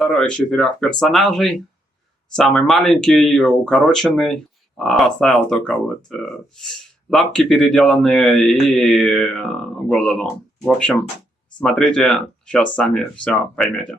Второй из 4 персонажей. Самый маленький, укороченный. Оставил только вот лапки переделанные и голову. В общем, смотрите, сейчас сами все поймете.